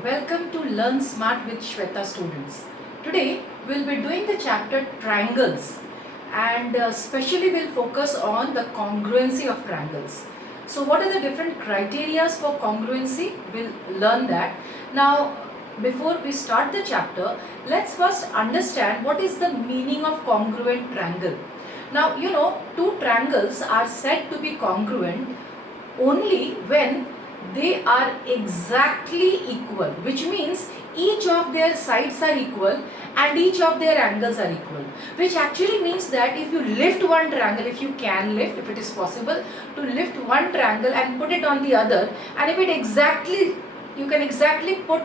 Welcome to Learn Smart with Shweta students. Today we'll be doing the chapter Triangles and especially we'll focus on the congruency of triangles. So what are the different criteria for congruency? We'll learn that. Now before we start the chapter, let's first understand what is the meaning of congruent triangle. Now you know two triangles are said to be congruent only when they are exactly equal, which means each of their sides are equal and each of their angles are equal, which actually means that if you lift one triangle, if you can lift, if it is possible to lift one triangle and put it on the other, and if it exactly, you can exactly put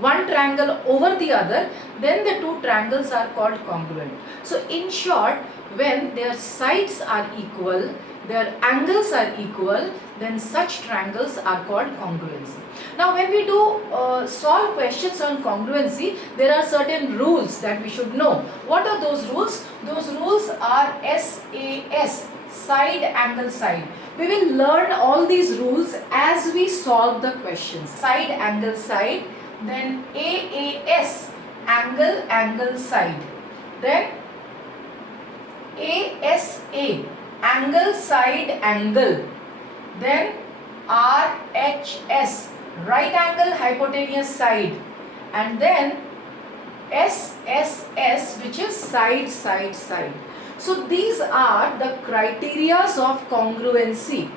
one triangle over the other, then the two triangles are called congruent. So in short, when their sides are equal, their angles are equal, then such triangles are called congruency. Now when we do solve questions on congruency, there are certain rules that we should know. What are those rules? Those rules are SAS, side, angle, side. We will learn all these rules as we solve the questions. Side, angle, side. Then AAS, angle, angle, side. Then ASA, angle, side, angle. Then RHS, right angle, hypotenuse, side. And then SSS, which is side, side, side. So these are the criteria of congruency.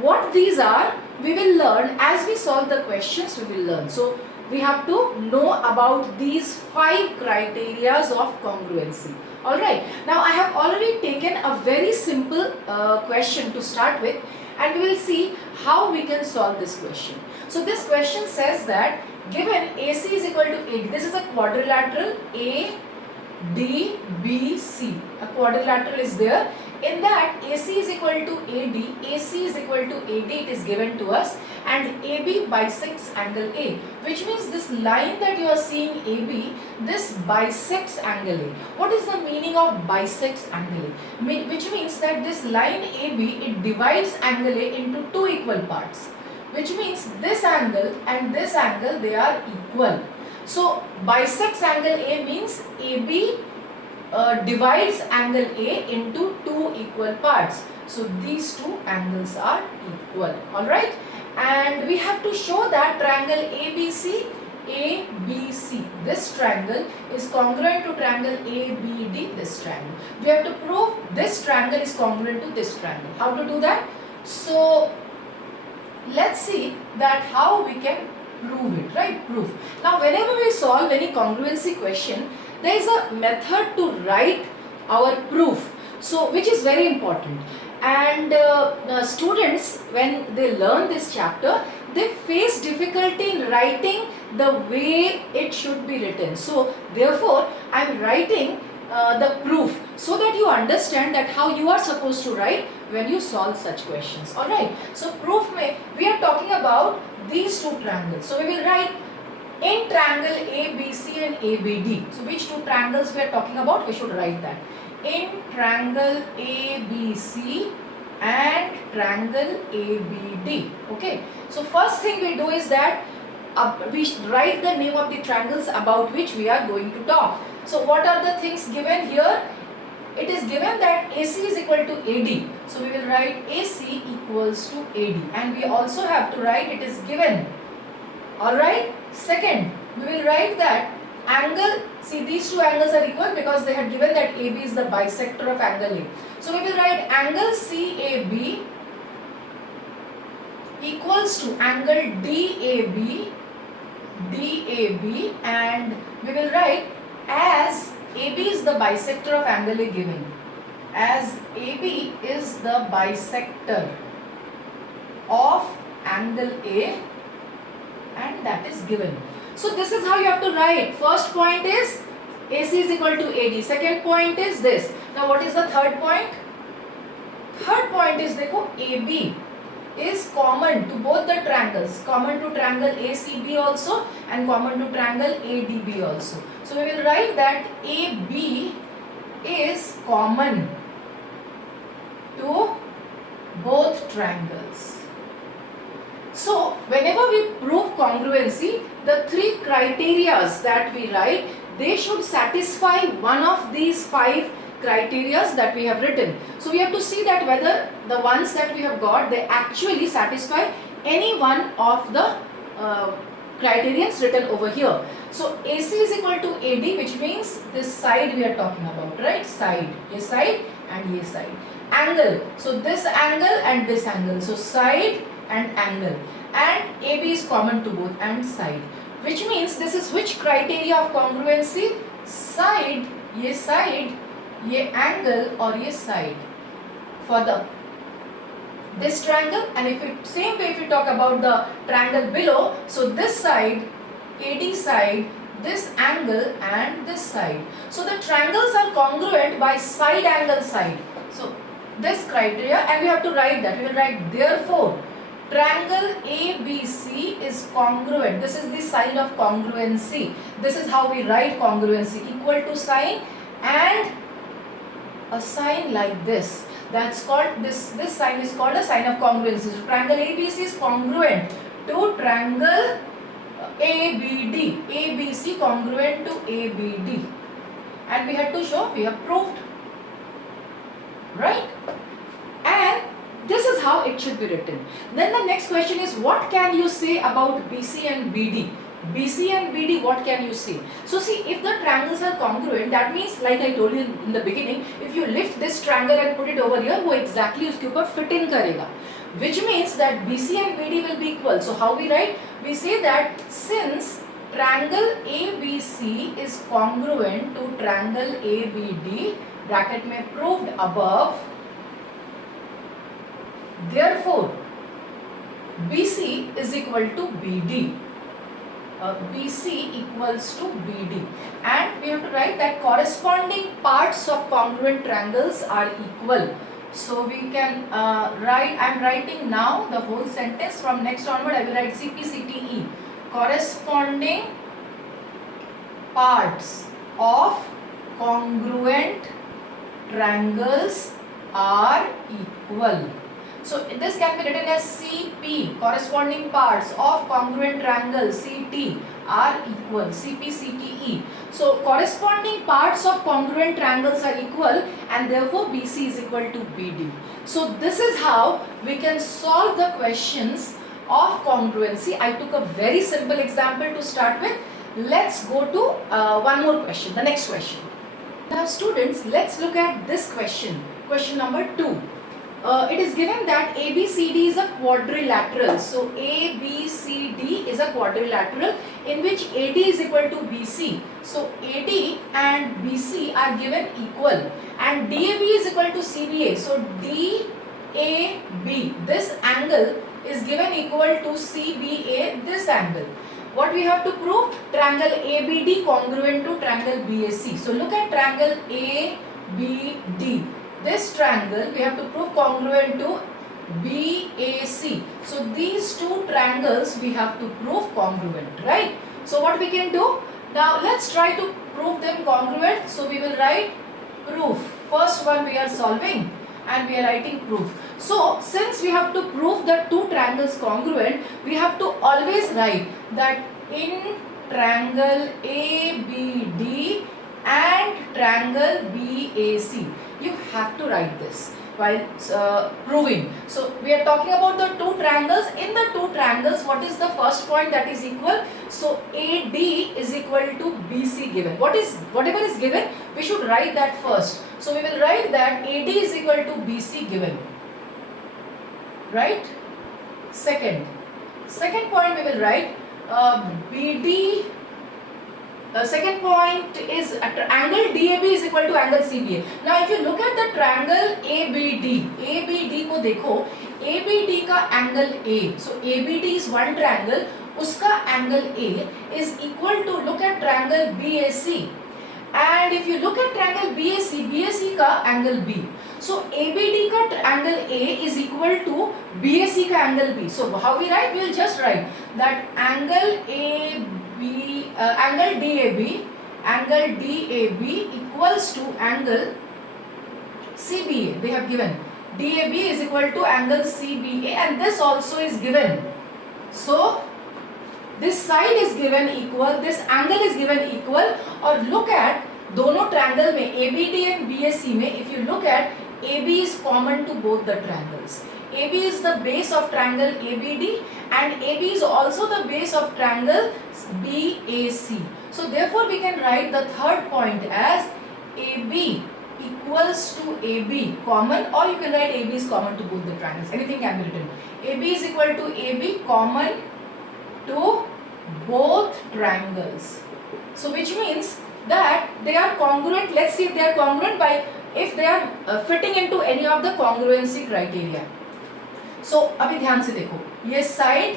What these are, we will learn as we solve the questions. We will learn. So we have to know about these 5 criteria of congruency. Alright, now I have already taken a very simple question to start with, and we will see how we can solve this question. So this question says that given AC is equal to AD, this is a quadrilateral ADBC, a quadrilateral is there. In that AC is equal to AD, AC is equal to AD, it is given to us, and AB bisects angle A, which means this line that you are seeing AB, this bisects angle A. What is the meaning of bisects angle A? Which means that this line AB, it divides angle A into 2 equal parts, which means this angle and this angle, they are equal. So bisects angle A means AB divides angle A into 2 equal parts. So these two angles are equal. Alright. And we have to show that triangle ABC, this triangle is congruent to triangle ABD, this triangle. We have to prove this triangle is congruent to this triangle. How to do that? So let's see that how we can prove it, right? Proof. Now whenever we solve any congruency question, there is a method to write our proof, so which is very important. And students, when they learn this chapter, they face difficulty in writing the way it should be written. So therefore I am writing the proof so that you understand that how you are supposed to write when you solve such questions. Alright, so proof we are talking about these two triangles. So we will write in triangle ABC and ABD. So which two triangles we are talking about? We should write that. In triangle ABC and triangle ABD. Okay. So first thing we do is that we write the name of the triangles about which we are going to talk. So what are the things given here? It is given that AC is equal to AD. So we will write AC equals to AD. And we also have to write it is given. Alright. Second, we will write that angle, see these two angles are equal because they had given that AB is the bisector of angle A. So we will write angle CAB equals to angle DAB, and we will write as AB is the bisector of angle A given, as AB is the bisector of angle A, and that is given. So this is how you have to write. First point is AC is equal to AD. Second point is this. Now what is the third point? Third point is देखो AB is common to both the triangles, common to triangle ACB also and common to triangle ADB also. So we will write that AB is common to both triangles. So whenever we prove congruency, the three criterias that we write, they should satisfy one of these 5 criterias that we have written. So we have to see that whether the ones that we have got, they actually satisfy any one of the criterions written over here. So AC is equal to AD, which means this side we are talking about, right? Side, A side and A side. Angle, so this angle and this angle, so side and angle, and AB is common to both, and side, which means this is which criteria of congruency? Side, ye angle or ye side for the this triangle. And if it same way if we talk about the triangle below, so this side, AD side, this angle and this side. So the triangles are congruent by side angle side. So this criteria, and we have to write that. We will write therefore triangle ABC is congruent. This is the sign of congruency. This is how we write congruency, equal to sign and a sign like this. That's called, this sign is called a sign of congruency. So triangle ABC is congruent to triangle ABD. ABC congruent to ABD. And we had to show, we have proved. Right? And this is how it should be written. Then the next question is, what can you say about BC and BD? BC and BD, what can you say? So see, if the triangles are congruent, that means, like I told you in the beginning, if you lift this triangle and put it over here, वो exactly उसके ऊपर fit in करेगा. Which means that BC and BD will be equal. So how we write? We say that since triangle ABC is congruent to triangle ABD, bracket में proved above, therefore BC is equal to BD. BC equals to BD, and we have to write that corresponding parts of congruent triangles are equal. So we can write, I am writing now the whole sentence. From next onward I will write CPCTE. Corresponding parts of congruent triangles are equal. So this can be written as CP, corresponding parts of congruent triangle CT are equal, CPCTE. So corresponding parts of congruent triangles are equal, and therefore BC is equal to BD. So this is how we can solve the questions of congruency. I took a very simple example to start with. Let's go to one more question, the next question. Now students, let's look at this question, question number 2. It is given that ABCD is a quadrilateral. So ABCD is a quadrilateral in which AD is equal to BC. So AD and BC are given equal, and DAB is equal to CBA. So DAB, this angle is given equal to CBA, this angle. What we have to prove? Triangle ABD congruent to triangle BAC. So look at triangle ABD. This triangle we have to prove congruent to BAC. So these two triangles we have to prove congruent, right? So what we can do? Now let's try to prove them congruent. So we will write proof. First one we are solving and we are writing proof. So since we have to prove that two triangles congruent, we have to always write that in triangle ABD and triangle BAC. You have to write this while proving. So we are talking about the two triangles. In the two triangles, what is the first point that is equal? So AD is equal to BC given. Whatever is given, we should write that first. So we will write that AD is equal to BC given. Right? Second point we will write BD. Second point is angle DAB is equal to angle CBA. Now if you look at the triangle ABD को देखो, ABD का angle A. So ABD is one triangle, उसका angle A is equal to, look at triangle BAC. And if you look at triangle BAC का angle B. So ABD का angle A is equal to BAC का angle B. So how we write? We will just write that angle angle DAB equals to angle CBA. They have given DAB is equal to angle CBA, and this also is given. So this side is given equal, this angle is given equal, और look at दोनों triangle में ABD and BAC में if you look at AB is common to both the triangles. AB is the base of triangle ABD and AB is also the base of triangle BAC. So therefore we can write the third point as AB equals to AB common, or you can write AB is common to both the triangles. Anything can be written. AB is equal to AB common to both triangles. So which means that they are congruent. Let's see if they are congruent by if they are fitting into any of the congruency criteria. So अभी ध्यान से देखो, ये side,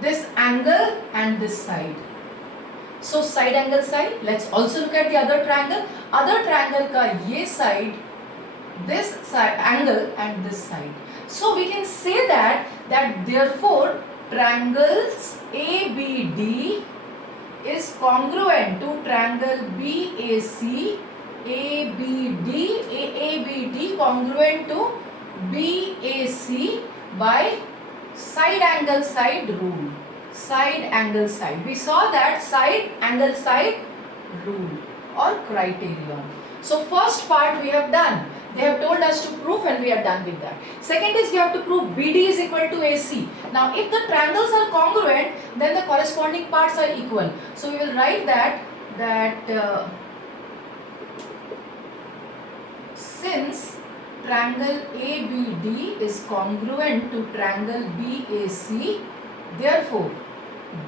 this angle and this side. So side angle side. Let's also look at the other triangle. Other triangle का ये side, this side angle and this side. So we can say that therefore triangles ABD is congruent to triangle BAC. ABD congruent to BAC by side angle side rule. Side angle side. We saw that side angle side rule or criterion. So first part we have done. They have told us to prove and we are done with that. Second is you have to prove BD is equal to AC. Now if the triangles are congruent, then the corresponding parts are equal. So we will write that since triangle ABD is congruent to triangle BAC, therefore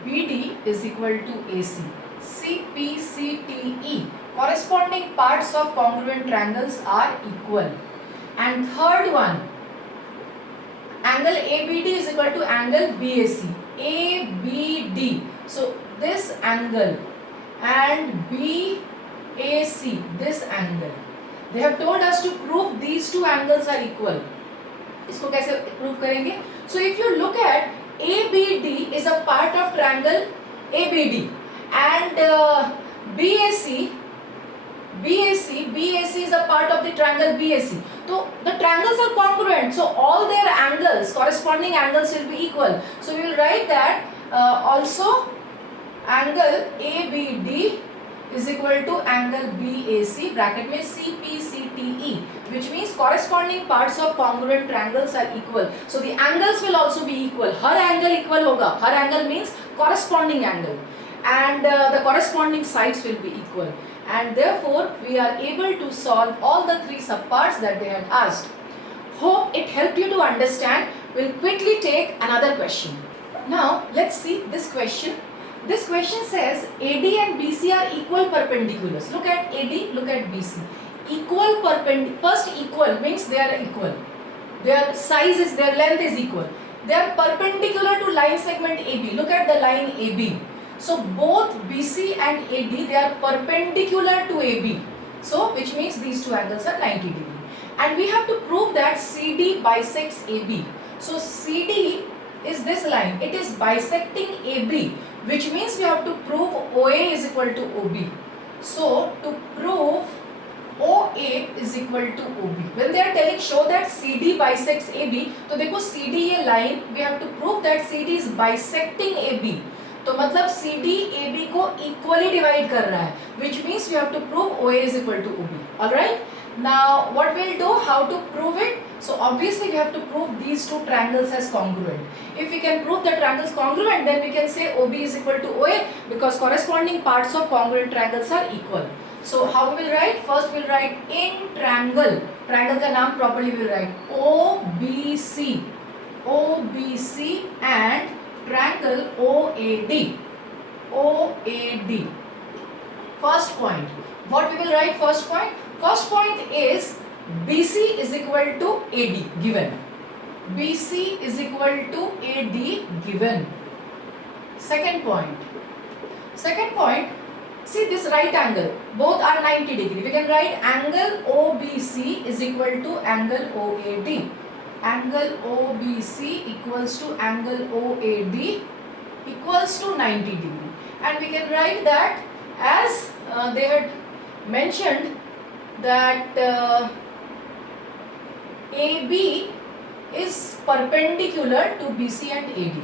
BD is equal to AC. CPCTE. Corresponding parts of congruent triangles are equal. And third one, angle ABD is equal to angle BAC. ABD. So this angle and BAC, this angle. They have told us to prove these two angles are equal. इसको कैसे prove करेंगे? So if you look at ABD is a part of triangle ABD and BAC is a part of the triangle BAC. So the triangles are congruent. So all their angles, corresponding angles will be equal. So we will write that also angle ABD is equal to angle BAC bracket में CPCTE, which means corresponding parts of congruent triangles are equal. So the angles will also be equal. Her angle equal होगा. हर angle means corresponding angle, and the corresponding sides will be equal. And therefore we are able to solve all the three subparts that they had asked. Hope it helped you to understand. We'll quickly take another question. Now let's see this question. This question says AD and BC are equal perpendiculars. Look at AD, look at BC. Equal perpendicular. First, equal means they are equal. Their size is, their length is equal. They are perpendicular to line segment AB. Look at the line AB. So both BC and AD, they are perpendicular to AB. So which means these two angles are 90 degree. And we have to prove that CD bisects AB. So CD is this line. It is bisecting AB, which means we have to prove OA is equal to OB. So to prove OA is equal to OB, when they are telling show that CD bisects AB, तो देखो CD ये line, we have to prove that CD is bisecting AB. तो मतलब CD AB को equally divide कर रहा है, which means we have to prove OA is equal to OB. Alright? Now what we'll do, how to prove it? So obviously we have to prove these two triangles as congruent. If we can prove the triangles congruent, then we can say OB is equal to OA because corresponding parts of congruent triangles are equal. So how we will write? First we will write in triangle. Triangle का नाम properly we will write OBC. OBC and triangle OAD. OAD. First point. What we will write first point? First point is BC is equal to AD given. BC is equal to AD given. Second point. Second point, see this right angle. Both are 90 degree. We can write angle OBC is equal to angle OAD. Angle OBC equals to angle OAD equals to 90 degree. And we can write that as they had mentioned that AB is perpendicular to BC and AD.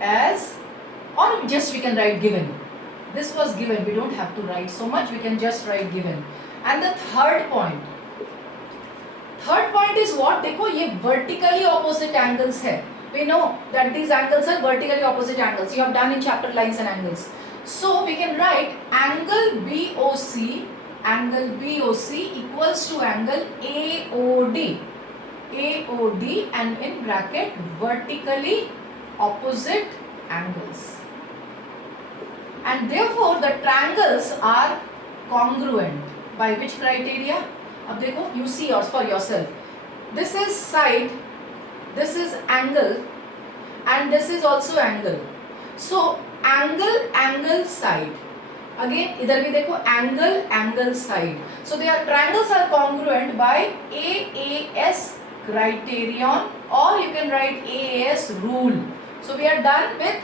as, or just we can write given. This was given, we don't have to write so much, we can just write given. And the third point is what? देखो ये vertically opposite angles है. We know that these angles are vertically opposite angles. You have done in chapter lines and angles. So we can write angle BOC equals to angle AOD and in bracket vertically opposite angles. And therefore the triangles are congruent. By which criteria? अब देखो, you see for yourself. This is side, this is angle, and this is also angle. So angle, side. Again, इधर भी देखो angle, side. So their triangles are congruent by AAS criterion, or you can write AAS rule. So we are done with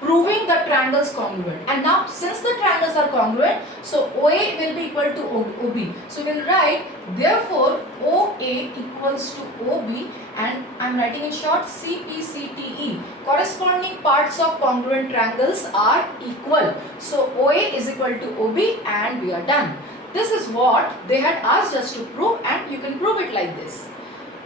proving the triangles congruent. And now since the triangles are congruent, so OA will be equal to OB. So we will write therefore OA equals to OB, and I am writing in short CPCTE. Corresponding parts of congruent triangles are equal. So OA is equal to OB and we are done. This is what they had asked us to prove, and you can prove it like this.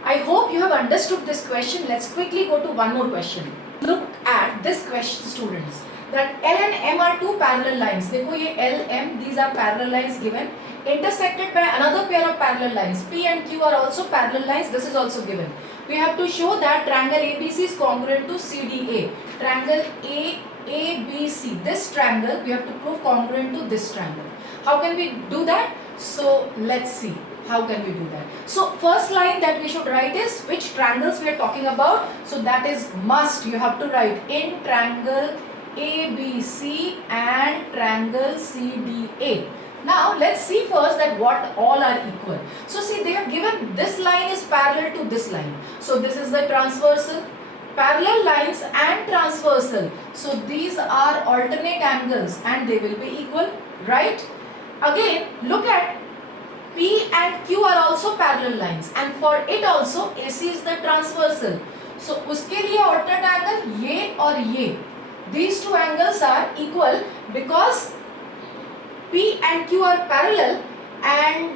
I hope you have understood this question. Let's quickly go to one more question. Look at this question, students, that L and M are two parallel lines. देखो ये L, M, these are parallel lines given, intersected by another pair of parallel lines. P and Q are also parallel lines. This is also given. We have to show that triangle ABC is congruent to CDA. Triangle ABC, this triangle, we have to prove congruent to this triangle. How can we do that? So let's see. How can we do that? So first line that we should write is which triangles we are talking about. So that is must. You have to write in triangle ABC and triangle CDA. Now let's see first that what all are equal. So see, they have given this line is parallel to this line. So this is the transversal. Parallel lines and transversal. So these are alternate angles and they will be equal, right? Again, look at P and Q are also parallel lines, and for it also AC is the transversal. So उसके लिए alternate angle ये और ये. These two angles are equal because P and Q are parallel and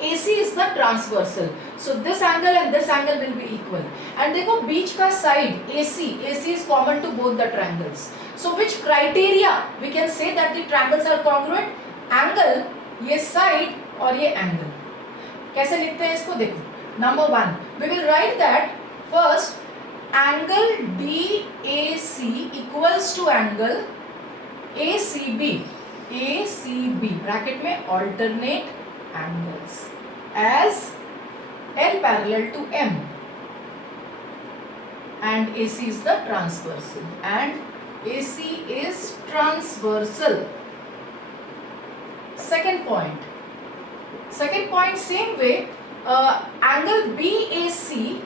AC is the transversal. So this angle and this angle will be equal. And देखो बीच का side AC is common to both the triangles. So which criteria we can say that the triangles are congruent? Angle, ये side और ये angle. कैसे लिखते हैं इसको? देखो, number 1 we will write that first angle DAC equals to angle ACB bracket में alternate angles as L parallel to M and AC is the transversal and AC is transversal. Second point, same way, angle BAC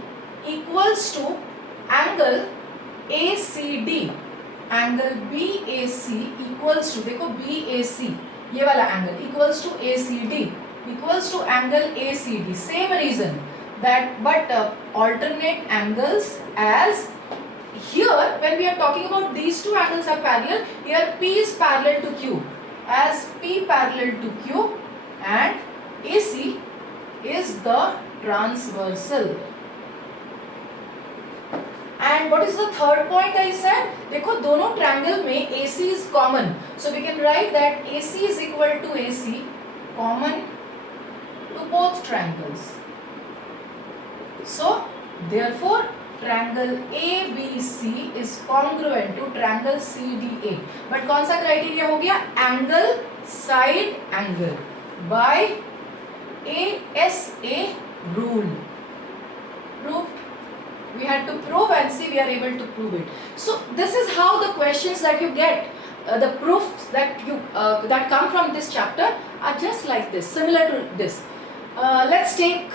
equals to angle ACD. Angle BAC equals to, देखो BAC ये वाला angle equals to ACD equals to angle ACD. Same reason that, but alternate angles as here when we are talking about these two angles are parallel. Here P is parallel to Q as P parallel to Q and AC is the transversal. And what is the third point I said? देखो दोनों triangle में AC is common, so we can write that AC is equal to AC common to both triangles. So therefore triangle ABC is congruent to triangle CDA. But कौन सा criteria हो गया? Angle, side angle by ASA rule. Proved. We had to prove and see we are able to prove it. So this is how the questions that you get, the proofs that you that come from this chapter are just like this, similar to this. Let's take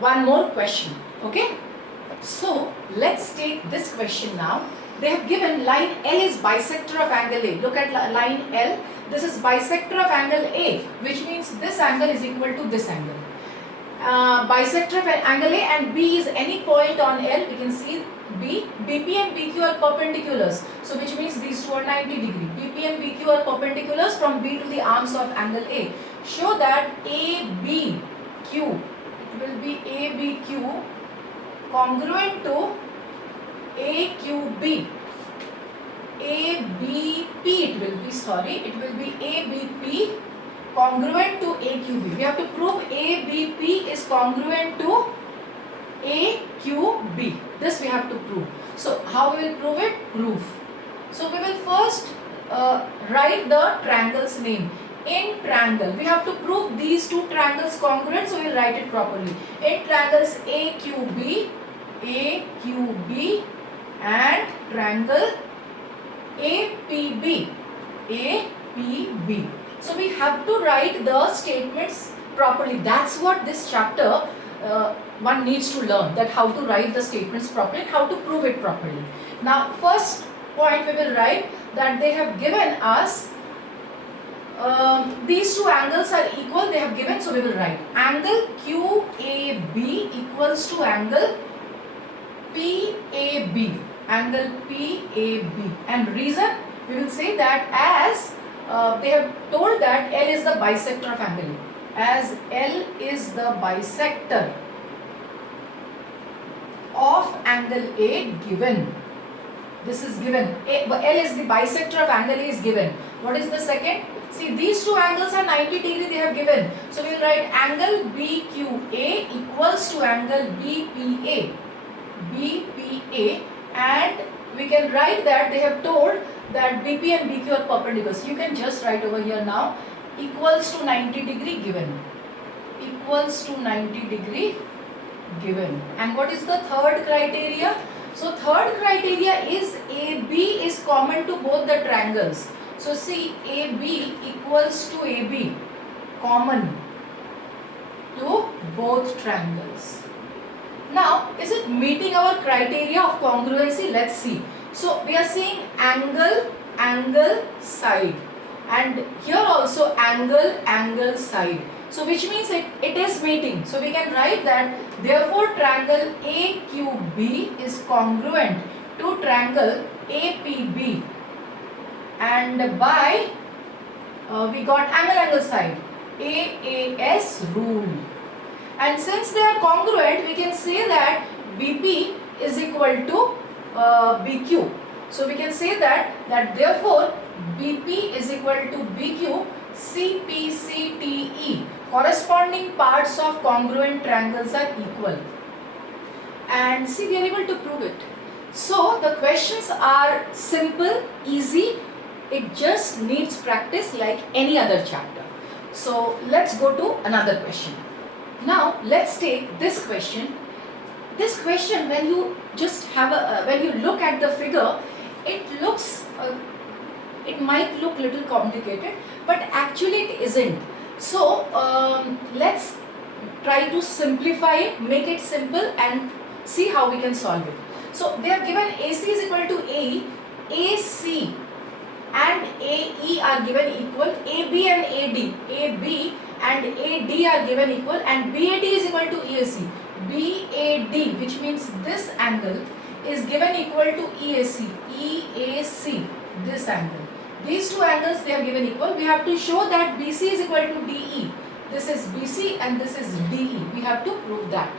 one more question. Okay. So let's take this question now. They have given line L is bisector of angle A. Look at line L. This is bisector of angle A, which means this angle is equal to this angle. Bisector of angle A and B is any point on L. We can see B. BP and BQ are perpendiculars. So which means these two are 90 degree. BP and BQ are perpendiculars from B to the arms of angle A. Show that ABQ, it will be ABQ congruent to AQB. ABP it will be ABP congruent to AQB. We have to prove ABP is congruent to AQB. This we have to prove. So how we will prove it? Proof. So we will first write the triangle's name. In triangle, we have to prove these two triangles congruent, so we will write it properly. In triangles AQB and triangle APB. So we have to write the statements properly. That's what this chapter one needs to learn, that how to write the statements properly and how to prove it properly. Now first point we will write that they have given us these two angles are equal, they have given, so we will write angle QAB equals to angle PAB. Angle PAB. And reason, we will say that as they have told that L is the bisector of angle A. As L is the bisector of angle A given. This is given. L is the bisector of angle A is given. What is the second? See, these two angles are 90 degree they have given. So we will write angle BQA equals to angle BPA. And we can write that they have told that BP and BQ are perpendicular. So you can just write over here now equals to 90 degree given. Equals to 90 degree given. And what is the third criteria? So third criteria is AB is common to both the triangles. So see, AB equals to AB, common to both triangles. Now, is it meeting our criteria of congruency? Let's see. So we are saying angle, side, and here also angle, side. So which means it is meeting. So we can write that therefore triangle AQB is congruent to triangle APB. And by we got angle, side, AAS rule. And since they are congruent, we can say that BP is equal to BQ. So we can say that therefore BP is equal to BQ CPCTE. Corresponding parts of congruent triangles are equal. And see, we are able to prove it. So the questions are simple, easy. It just needs practice like any other chapter. So let's go to another question. Now let's take this question. This question, when you just have when you look at the figure, it looks, it might look little complicated, but actually it isn't. So let's try to simplify it, make it simple, and see how we can solve it. So they have given AC is equal to AE, AC and AE are given equal, AB and AD are given equal, and BAD is equal to EAC. BAD, which means this angle, is given equal to EAC. This angle. These two angles they are given equal. We have to show that BC is equal to DE. This is BC and this is DE. We have to prove that.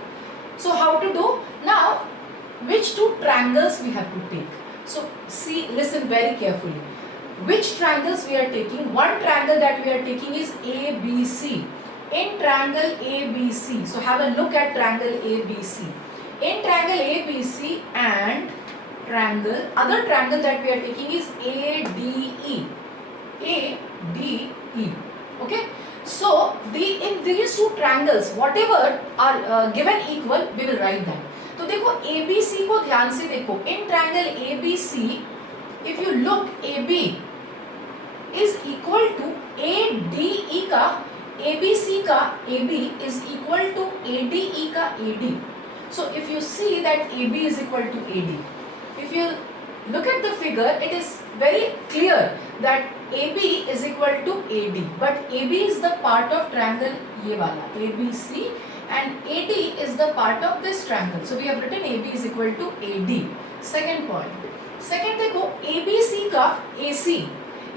So how to do? Now, which two triangles we have to take? So see, listen very carefully. Which triangles we are taking? One triangle that we are taking is ABC. In triangle ABC, so have a look at triangle ABC. In triangle ABC and other triangle that we are taking is ADE. Okay. So in these two triangles, whatever are given equal, we will write that. तो देखो ABC को ध्यान से देखो. In triangle ABC, if you look, AB is equal to ADE का ABC का AB is equal to ADE का AD. So if you see that AB is equal to AD, if you look at the figure, it is very clear that AB is equal to AD, but AB is the part of triangle ये वाला ABC, and AD is the part of this triangle. So we have written AB is equal to AD. Second point, second देखो ABC का AC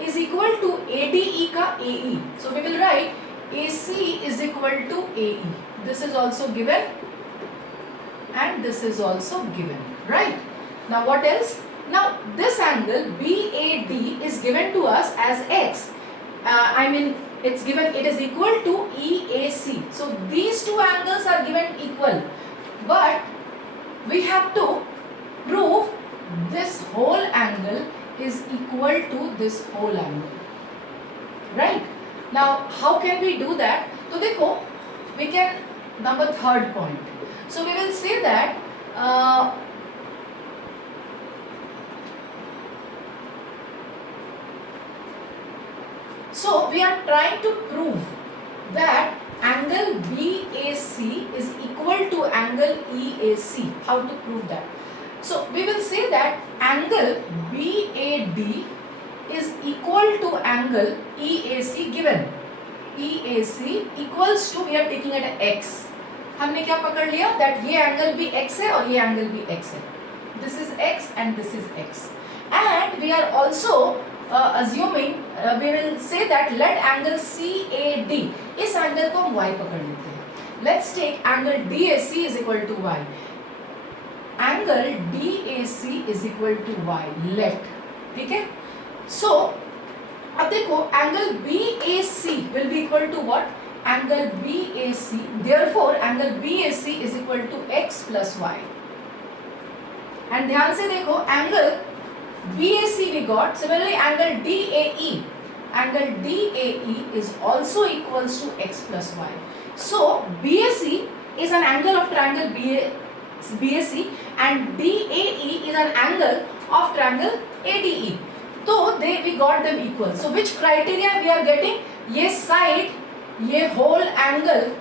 is equal to ADE का AE. So we will write AC is equal to AE. This is also given and this is also given, right? Now what else? Now this angle BAD is given to us as X. I mean it's given, it is equal to EAC. So these two angles are given equal, but we have to prove this whole angle is equal to this whole angle, right? Now how can we do that? So देखो, we can, number third point, so we will say that so we are trying to prove that angle BAC is equal to angle EAC. How to prove that? So we will say that angle BAD is equal to angle EAC given. EAC equals to, we are taking it x. हमने क्या पकड़ लिया? That ये angle भी x है और ये angle भी x है. This is x and this is x. And we are also assuming, we will say that let angle CAD, इस angle को हम y पकड़ लेते हैं. Let's take angle DAC is equal to y. Angle DAC is equal to y, left. ठीक है? So अब देखो angle BAC will be equal to what? Angle BAC. Therefore angle BAC is equal to x plus y. And ध्यान से देखो angle BAC we got. Similarly angle DAE. Angle DAE is also equals to x plus y. So BAC is an angle of triangle BAC and DAE is an angle of triangle ADE. So we got them equal. So which criteria we are getting? ये side, ये whole angle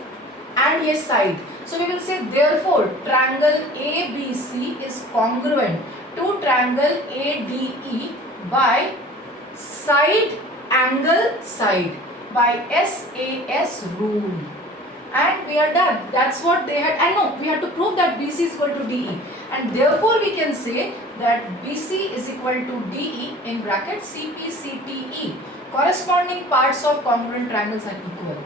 and ये side. So we will say therefore triangle ABC is congruent to triangle ADE by side angle side by SAS rule. And we are done. That's what they had. And no, we have to prove that BC is equal to DE. And therefore we can say that BC is equal to DE in bracket CPCTE. Corresponding parts of congruent triangles are equal.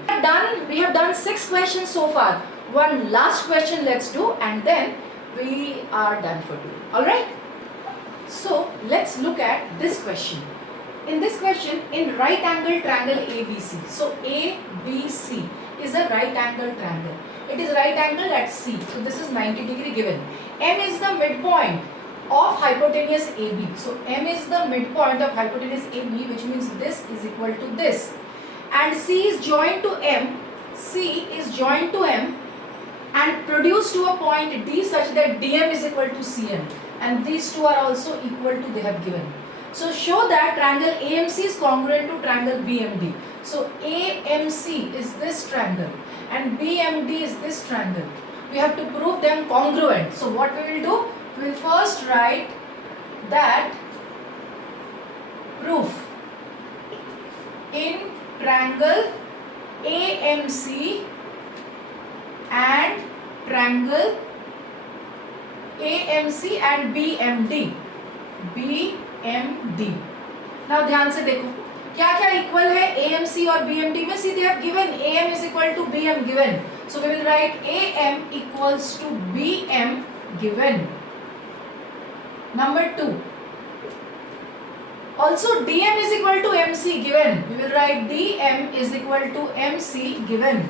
We have done 6 questions so far. One last question let's do and then we are done for today. Alright? So let's look at this question. In this question, in right angle triangle ABC. So ABC is a right angle triangle. It is right angle at C. So this is 90 degree given. M is the midpoint of hypotenuse AB. So M is the midpoint of hypotenuse AB, which means this is equal to this. And C is joined to M. C is joined to M and produced to a point D such that DM is equal to CM. And these two are also equal to, they have given. So show that triangle AMC is congruent to triangle BMD. So AMC is this triangle and BMD is this triangle. We have to prove them congruent. So what we will do? We will first write that proof in triangle AMC and triangle AMC and BMD. BMD. Now ध्यान से देखो क्या क्या equal है AMC और BMD में. सीधे आप given AM is equal to BM given. So we will write AM equals to BM given. Number 2. Also DM is equal to MC given. We will write DM is equal to MC given.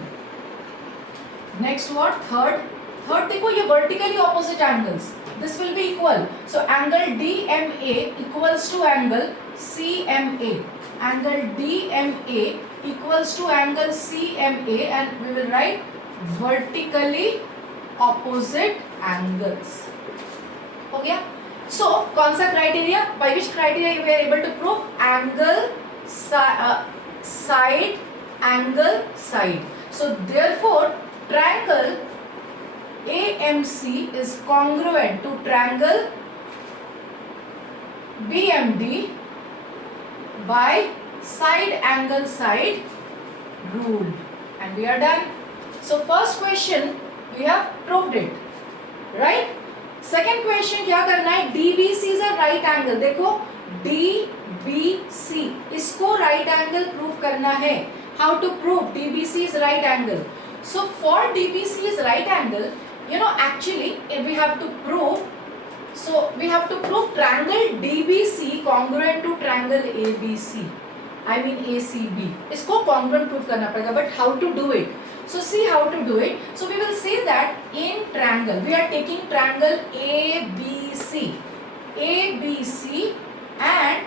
Next what? Third देखो ये vertically opposite angles. This will be equal. So angle DMA equals to angle CMA. Angle DMA equals to angle CMA and we will write vertically opposite angles. हो गया? So कौन सा criteria? By which criteria we are able to prove? Angle side angle side. So therefore triangle AMC is congruent to triangle BMD by side angle side rule. And we are done. So first question we have proved it, right? Second question क्या करना है, DBC is a right angle. देखो DBC इसको right angle prove करना है. How to prove DBC is right angle? So for DBC is right angle, you know, actually we have to prove, so we have to prove triangle DBC congruent to triangle ABC, I mean ACB. इसको congruent prove करना पड़ेगा. But how to do it? So see how to do it. So we will say that in triangle we are taking triangle ABC, ABC and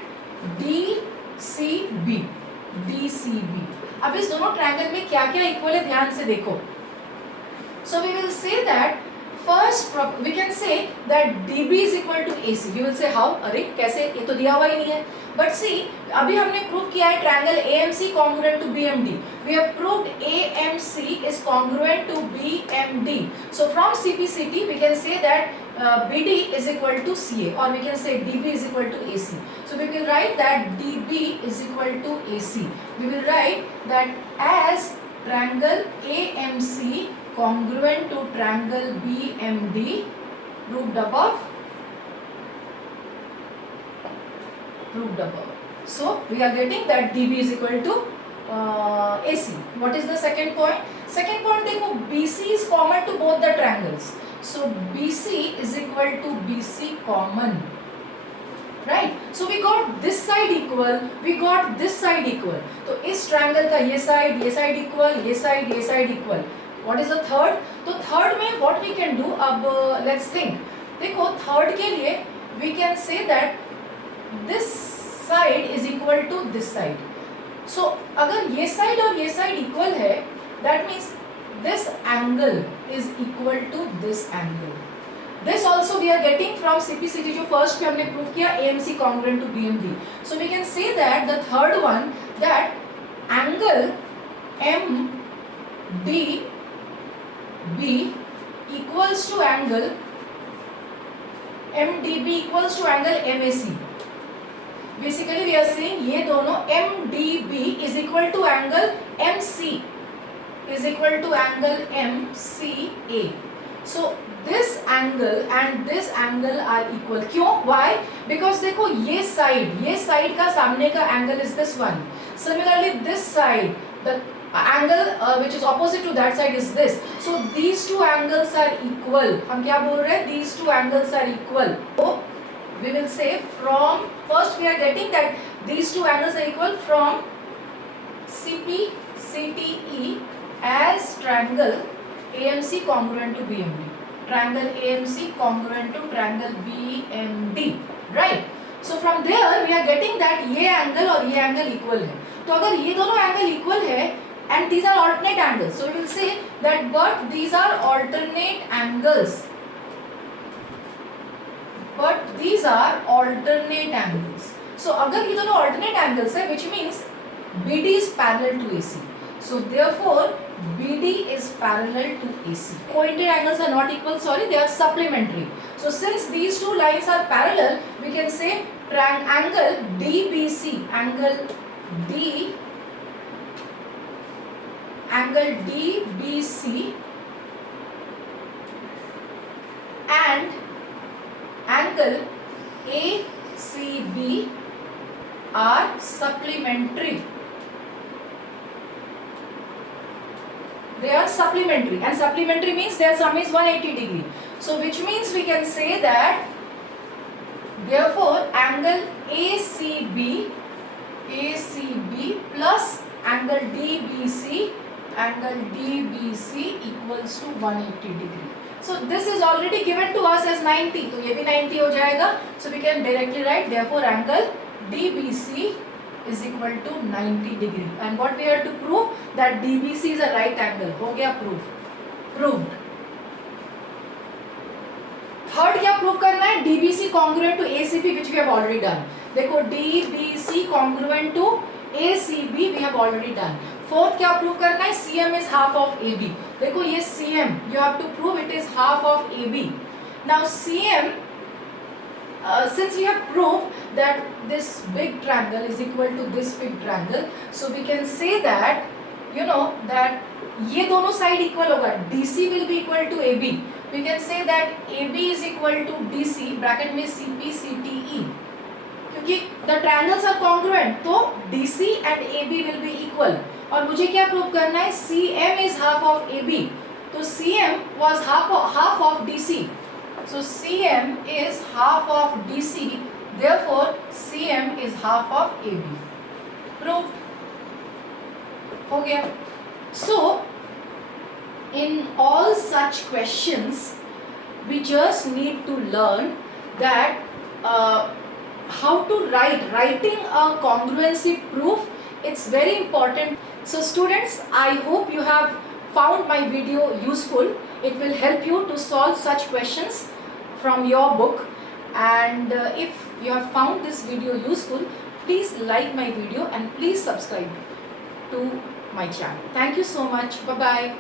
DCB, DCB. अब इस दोनों triangle में क्या क्या equal है ध्यान से देखो. So we will say that first we can say that DB is equal to AC. You will say how? अरे कैसे, ये तो दिया हुआ ही नहीं है. But see, अभी हमने प्रूव किया है triangle AMC congruent to BMD. We have proved AMC is congruent to BMD. So from CPCT we can say that BD is equal to CA, or we can say DB is equal to AC. So we will write that DB is equal to AC. We will write that as triangle AMC congruent to triangle BMD proved above. So we are getting that DB is equal to AC. What is the second point? Second point देखो, BC is common to both the triangles. So BC is equal to BC common, right? So we got this side equal, we got this side equal. तो इस triangle का ये side equal, ये side equal. What is the third? तो third में what we can do, अब let's think. देखो third के लिए we can say that this side is equal to this side. So अगर ये side और ये side equal है, that means this angle is equal to this angle. This also we are getting from CPCT जो first पे हमने prove किया AMC congruent to BMD. So we can say that the third one, that angle MDB equals to angle MDB equals to angle MAC. Basically we are saying ये दोनों MDB is equal to angle MC is equal to angle MCA. So this angle and this angle are equal. क्यों? Why? Because देखो ये side का सामने का angle is this one. Similarly this side, the angle which is opposite to that side is this. So these two angles are equal. हम क्या बोल रहे हैं? These two angles are equal. So we will say from first we are getting that these two angles are equal from CPCTE as triangle AMC congruent to BMD. Triangle AMC congruent to triangle BMD, right? So from there we are getting that ये angle और ये angle equal है. तो अगर ये दोनों angle equal है and these are alternate angles, so we will say that but these are alternate angles. But these are alternate angles. So अगर ये दोनों alternate angles है, which means BD is parallel to AC. So therefore BD is parallel to AC. Coincident angles are not equal, sorry, they are supplementary. So since these two lines are parallel, we can say angle DBC, angle DBC and angle ACB are supplementary. They are supplementary, and supplementary means their sum is 180 degree. So which means we can say that therefore angle ACB plus angle DBC equals to 180 degree. So this is already given to us as 90, तो ये भी 90 हो जाएगा. So we can directly write therefore angle DBC is equal to 90 degree. And what we have to prove, that DBC is a right angle. हो गया proved. Third क्या prove करना है? DBC congruent to ACB, which we have already done. देखो DBC congruent to ACB we have already done. Fourth क्या prove करना है? CM is half of AB. देखो ये CM, you have to prove it is half of AB. Now CM, since we have proved that this big triangle is equal to this big triangle, so we can say that, you know, that ये दोनों side equal होगा. DC will be equal to AB, we can say that AB is equal to DC bracket में CP CTE, क्योंकि the triangles are congruent तो DC and AB will be equal. और मुझे क्या prove करना है, CM is half of AB, तो CM was half of DC, so CM is half of DC, therefore CM is half of AB. Proved. हो गया. So in all such questions we just need to learn that how to writing a congruency proof. It's very important. So students, I hope you have found my video useful. It will help you to solve such questions from your book, and if you have found this video useful, please like my video and please subscribe to my channel. Thank you so much. Bye bye.